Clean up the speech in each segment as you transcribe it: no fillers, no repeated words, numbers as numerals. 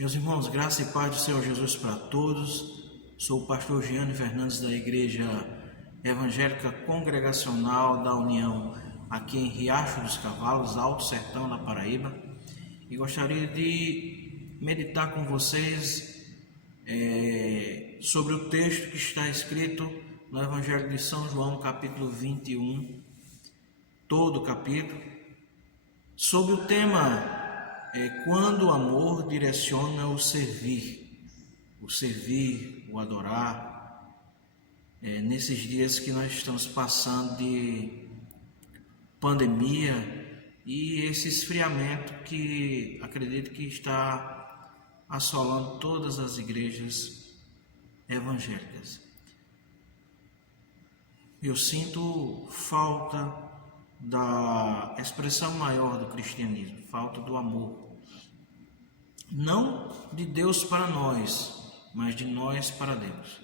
Meus irmãos, graça e paz do Senhor Jesus para todos. Sou o pastor Giane Fernandes da Igreja Evangélica Congregacional da União, aqui em Riacho dos Cavalos, Alto Sertão, na Paraíba. E gostaria de meditar com vocês sobre o texto que está escrito no Evangelho de São João, capítulo 21, todo o capítulo, sobre o tema quando o amor direciona o servir, o adorar, nesses dias que nós estamos passando de pandemia e esse esfriamento que acredito que está assolando todas as igrejas evangélicas. Eu sinto falta da expressão maior do cristianismo, falta do amor, não de Deus para nós, mas de nós para Deus.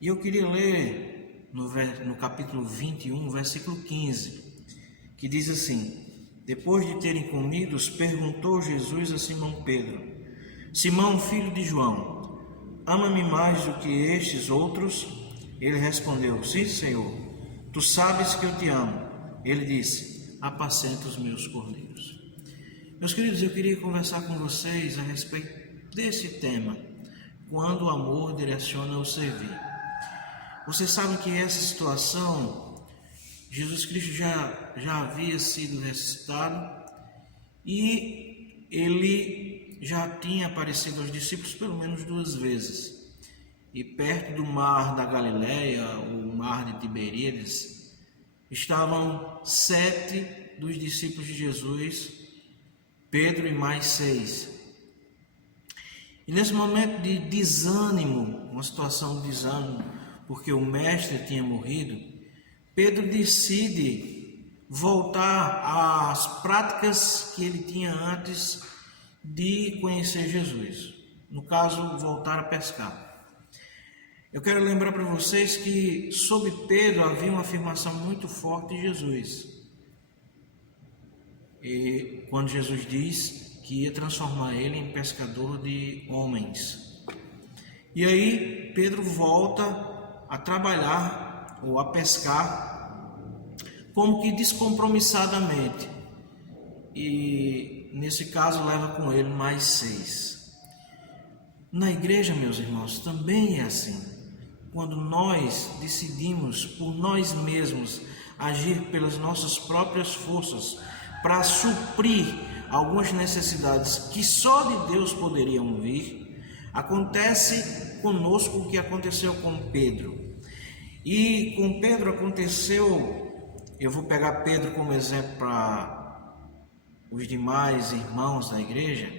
E eu queria ler no capítulo 21, versículo 15, que diz assim: depois de terem comido, perguntou Jesus a Simão Pedro: Simão, filho de João, ama-me mais do que estes outros? Ele respondeu: sim, Senhor, tu sabes que eu te amo. Ele disse: apacenta os meus cordeiros. Meus queridos, eu queria conversar com vocês a respeito desse tema, quando o amor direciona o servir. Vocês sabem que essa situação, Jesus Cristo já havia sido ressuscitado e ele já tinha aparecido aos discípulos pelo menos 2 vezes. E perto do mar da Galileia, o mar de Tiberíades, estavam 7 dos discípulos de Jesus, Pedro e mais 6. E nesse momento de desânimo, uma situação de desânimo, porque o mestre tinha morrido, Pedro decide voltar às práticas que ele tinha antes de conhecer Jesus. No caso, voltar a pescar. Eu quero lembrar para vocês que sobre Pedro havia uma afirmação muito forte de Jesus. E quando Jesus diz que ia transformar ele em pescador de homens. E aí Pedro volta a trabalhar ou a pescar como que descompromissadamente. E nesse caso leva com ele mais 6. Na igreja, meus irmãos, também é assim. Quando nós decidimos por nós mesmos agir pelas nossas próprias forças para suprir algumas necessidades que só de Deus poderiam vir, acontece conosco o que aconteceu com Pedro. E com Pedro aconteceu, eu vou pegar Pedro como exemplo para os demais irmãos da igreja.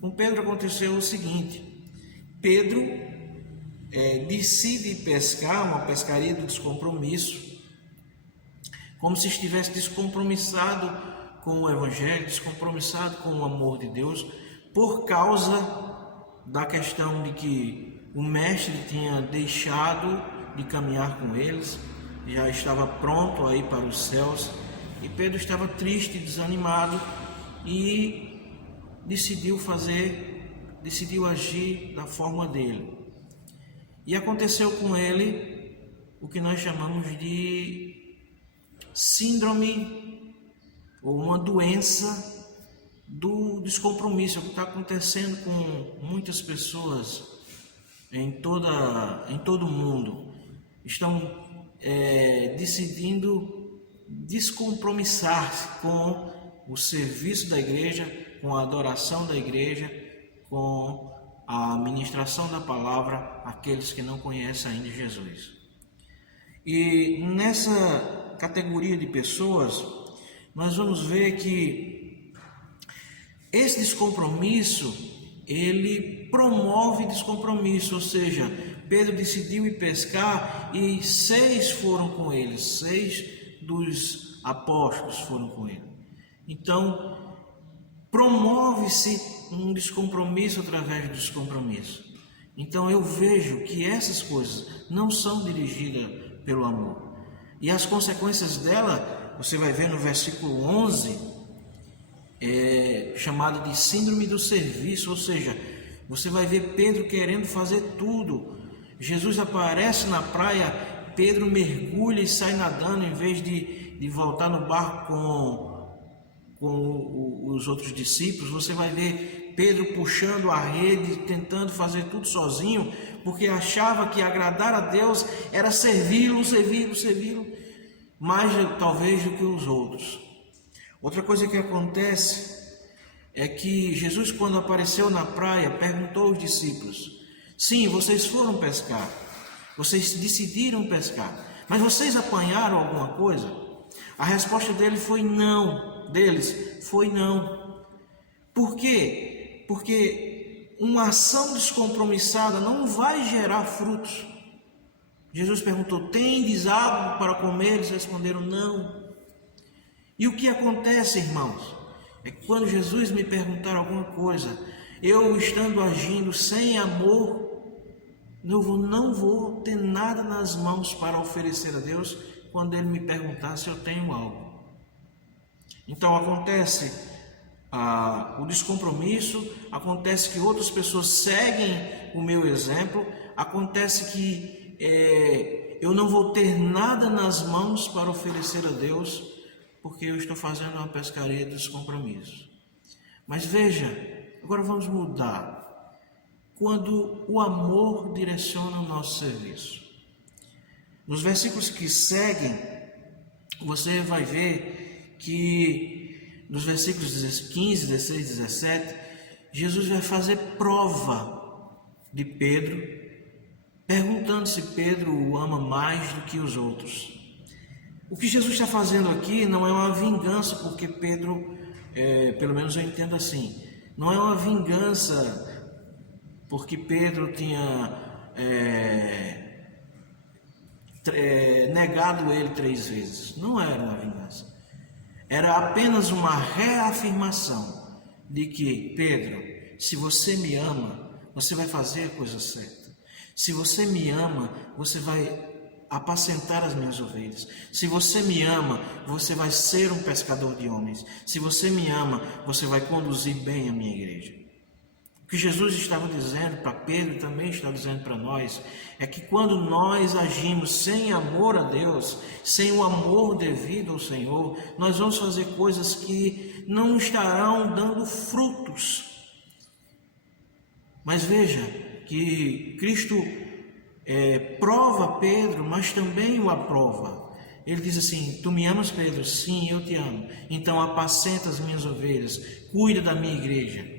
Com Pedro aconteceu o seguinte: Pedro decide pescar, uma pescaria do descompromisso, como se estivesse descompromissado com o Evangelho, descompromissado com o amor de Deus, por causa da questão de que o mestre tinha deixado de caminhar com eles, já estava pronto a ir para os céus, e Pedro estava triste, desanimado, e decidiu agir da forma dele. E aconteceu com ele o que nós chamamos de síndrome ou uma doença do descompromisso, que está acontecendo com muitas pessoas em todo o mundo. Estão decidindo descompromissar-se com o serviço da igreja, com a adoração da igreja, com a ministração da palavra àqueles que não conhecem ainda Jesus. E nessa categoria de pessoas, nós vamos ver que esse descompromisso, ele promove descompromisso, ou seja, Pedro decidiu ir pescar e 6 foram com ele, 6 dos apóstolos foram com ele. Então, promove-se um descompromisso através do descompromisso. Então eu vejo que essas coisas não são dirigidas pelo amor. E as consequências dela, você vai ver no versículo 11, chamado de síndrome do serviço, ou seja, você vai ver Pedro querendo fazer tudo. Jesus aparece na praia, Pedro mergulha e sai nadando em vez de voltar no barco com os outros discípulos. Você vai ver Pedro puxando a rede, tentando fazer tudo sozinho, porque achava que agradar a Deus era servi-lo, mais talvez do que os outros. Outra coisa que acontece é que Jesus, quando apareceu na praia, perguntou aos discípulos: sim, vocês foram pescar, vocês decidiram pescar, mas vocês apanharam alguma coisa? A resposta deles foi não. Por quê? Porque uma ação descompromissada não vai gerar frutos. Jesus perguntou: tendes algo para comer? Eles responderam: não. E o que acontece, irmãos, é que quando Jesus me perguntar alguma coisa, eu estando agindo sem amor, não vou ter nada nas mãos para oferecer a Deus quando Ele me perguntar se eu tenho algo. Então acontece o descompromisso, acontece que outras pessoas seguem o meu exemplo, acontece que eu não vou ter nada nas mãos para oferecer a Deus, porque eu estou fazendo uma pescaria de descompromisso. Mas veja, agora vamos mudar. Quando o amor direciona o nosso serviço. Nos versículos que seguem, você vai ver que nos versículos 15, 16, 17, Jesus vai fazer prova de Pedro, perguntando se Pedro o ama mais do que os outros. O que Jesus está fazendo aqui não é uma vingança, porque Pedro, pelo menos eu entendo assim, não é uma vingança porque Pedro tinha negado ele 3 vezes. Não era uma vingança. Era apenas uma reafirmação de que: Pedro, se você me ama, você vai fazer a coisa certa. Se você me ama, você vai apacentar as minhas ovelhas. Se você me ama, você vai ser um pescador de homens. Se você me ama, você vai conduzir bem a minha igreja. O que Jesus estava dizendo para Pedro e também está dizendo para nós é que quando nós agimos sem amor a Deus, sem o amor devido ao Senhor, nós vamos fazer coisas que não estarão dando frutos. Mas veja que Cristo prova Pedro, mas também o aprova. Ele diz assim: tu me amas, Pedro? Sim, eu te amo. Então apacenta as minhas ovelhas, cuida da minha igreja.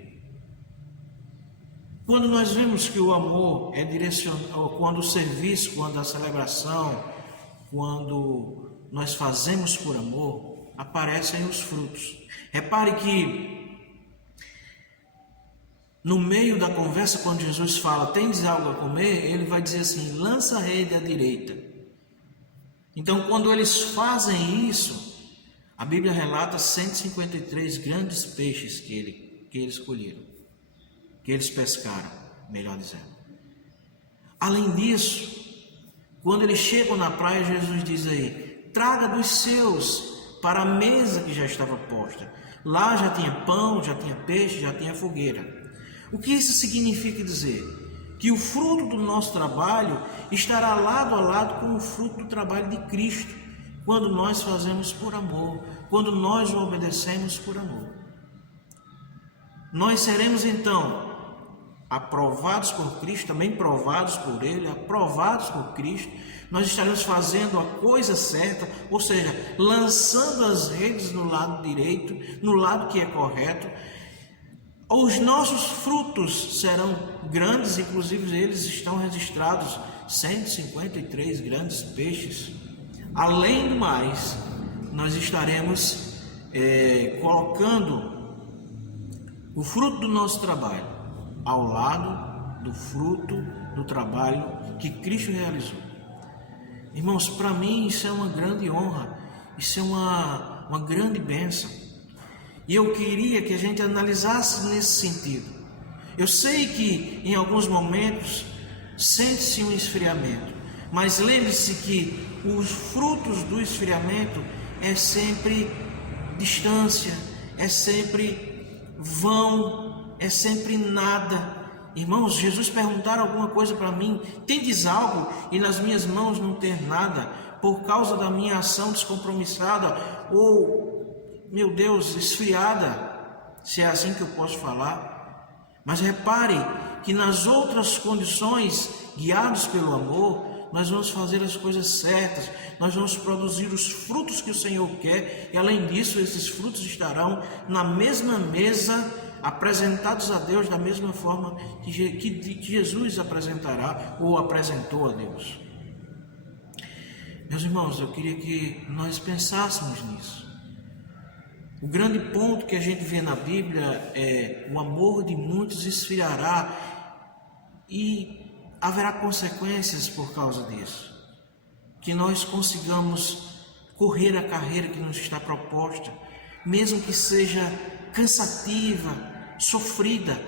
Quando nós vemos que o amor é direcionado, quando o serviço, quando a celebração, quando nós fazemos por amor, aparecem os frutos. Repare que no meio da conversa, quando Jesus fala: tendes algo a comer? Ele vai dizer assim: lança a rede à direita. Então, quando eles fazem isso, a Bíblia relata 153 grandes peixes que eles colheram, que eles pescaram, melhor dizendo. Além disso, quando eles chegam na praia, Jesus diz aí: traga dos seus para a mesa que já estava posta. Lá já tinha pão, já tinha peixe, já tinha fogueira. O que isso significa dizer? Que o fruto do nosso trabalho estará lado a lado com o fruto do trabalho de Cristo, quando nós fazemos por amor, quando nós o obedecemos por amor. Nós seremos então aprovados por Cristo, também provados por Ele, aprovados por Cristo. Nós estaremos fazendo a coisa certa, ou seja, lançando as redes no lado direito, no lado que é correto. Os nossos frutos serão grandes, inclusive eles estão registrados 153 grandes peixes. Além do mais, nós estaremos colocando o fruto do nosso trabalho ao lado do fruto do trabalho que Cristo realizou. Irmãos, para mim isso é uma grande honra, isso é uma grande bênção. E eu queria que a gente analisasse nesse sentido. Eu sei que em alguns momentos sente-se um esfriamento, mas lembre-se que os frutos do esfriamento é sempre distância, é sempre vão, é sempre nada. Irmãos, Jesus perguntar alguma coisa para mim: tendes algo e nas minhas mãos não ter nada, por causa da minha ação descompromissada ou, meu Deus, esfriada, se é assim que eu posso falar. Mas repare que nas outras condições, guiados pelo amor, nós vamos fazer as coisas certas, nós vamos produzir os frutos que o Senhor quer, e além disso, esses frutos estarão na mesma mesa, apresentados a Deus da mesma forma que Jesus apresentará ou apresentou a Deus. Meus irmãos, eu queria que nós pensássemos nisso. O grande ponto que a gente vê na Bíblia é: o amor de muitos esfriará e haverá consequências por causa disso. Que nós consigamos correr a carreira que nos está proposta, mesmo que seja cansativa, sofrida,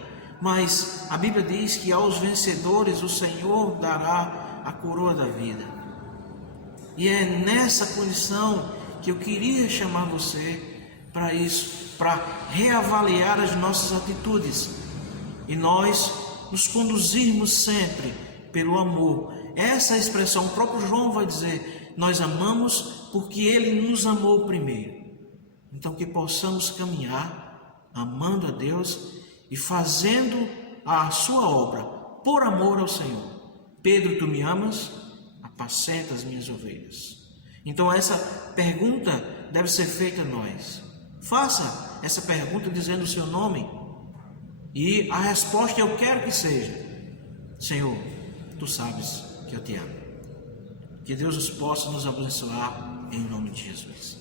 mas a Bíblia diz que aos vencedores o Senhor dará a coroa da vida. E é nessa condição que eu queria chamar você para isso, para reavaliar as nossas atitudes e nós nos conduzirmos sempre pelo amor. Essa expressão, o próprio João vai dizer: nós amamos porque Ele nos amou primeiro. Então que possamos caminhar amando a Deus e fazendo a sua obra por amor ao Senhor. Pedro, tu me amas? Apacenta as minhas ovelhas. Então essa pergunta deve ser feita a nós. Faça essa pergunta dizendo o seu nome. E a resposta eu quero que seja: Senhor, tu sabes que eu te amo. Que Deus possa nos abençoar em nome de Jesus.